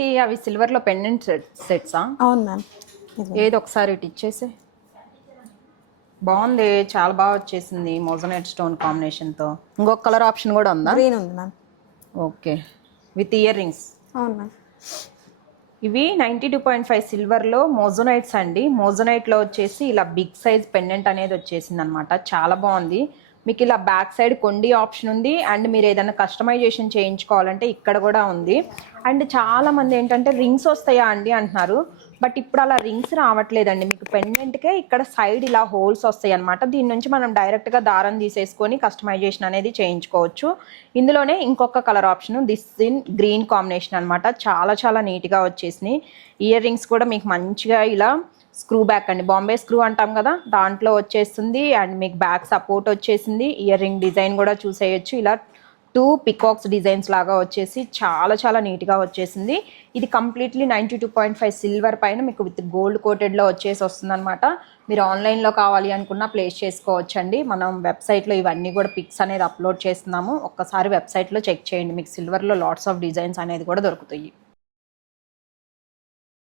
ఇవేంటి అవి సిల్వర్లో పెండెంట్ సెట్సా? అవును మ్యామ్. ఏది ఒకసారి ఇటు ఇచ్చేసి. బాగుంది, చాలా బాగా వచ్చేసింది మోజనైట్ స్టోన్ కాంబినేషన్తో. ఇంకొక కలర్ ఆప్షన్ కూడా ఉందా? గ్రీన్ ఉంది ma'am. Okay, with ear rings. అవును మ్యామ్. ఇవి 92.5 సిల్వర్లో మోజోనైట్స్ అండి. మోజోనైట్లో వచ్చేసి ఇలా బిగ్ సైజ్ పెండెంట్ అనేది వచ్చేసింది అనమాట. చాలా బాగుంది. మీకు ఇలా బ్యాక్ సైడ్ కొండి ఆప్షన్ ఉంది. అండ్ మీరు ఏదైనా కస్టమైజేషన్ చేయించుకోవాలంటే ఇక్కడ కూడా ఉంది. అండ్ చాలా మంది ఏంటంటే రింగ్స్ వస్తాయా అండి అంటున్నారు. బట్ ఇప్పుడు అలా రింగ్స్ రావట్లేదండి. మీకు పెండెంట్కే ఇక్కడ సైడ్ ఇలా హోల్స్ వస్తాయి అనమాట. దీని నుంచి మనం డైరెక్ట్గా దారం తీసేసుకొని కస్టమైజేషన్ అనేది చేయించుకోవచ్చు. ఇందులోనే ఇంకొక colour option this in green combination అనమాట. చాలా చాలా నీట్గా వచ్చేసినాయి. ఇయర్ రింగ్స్ కూడా మీకు మంచిగా ఇలా స్క్రూ బ్యాక్ అండి, బాంబే స్క్రూ అంటాం కదా, దాంట్లో వచ్చేస్తుంది. అండ్ మీకు బ్యాక్ సపోర్ట్ వచ్చేసింది. ఇయర్ రింగ్ డిజైన్ కూడా చూసేయచ్చు. ఇలా 2 పికాక్స్ డిజైన్స్ లాగా వచ్చేసి చాలా చాలా నీట్గా వచ్చేసింది. ఇది కంప్లీట్లీ 92.5 సిల్వర్ పైన మీకు విత్ గోల్డ్ కోటెడ్లో వచ్చేసి వస్తుంది అనమాట. మీరు ఆన్లైన్లో కావాలి అనుకున్నా ప్లేస్ చేసుకోవచ్చండి. మనం వెబ్సైట్లో ఇవన్నీ కూడా పిక్స్ అనేది అప్లోడ్ చేస్తున్నాము. ఒక్కసారి వెబ్సైట్లో చెక్ చేయండి, మీకు సిల్వర్లో లాట్స్ ఆఫ్ డిజైన్స్ అనేది కూడా దొరుకుతాయి.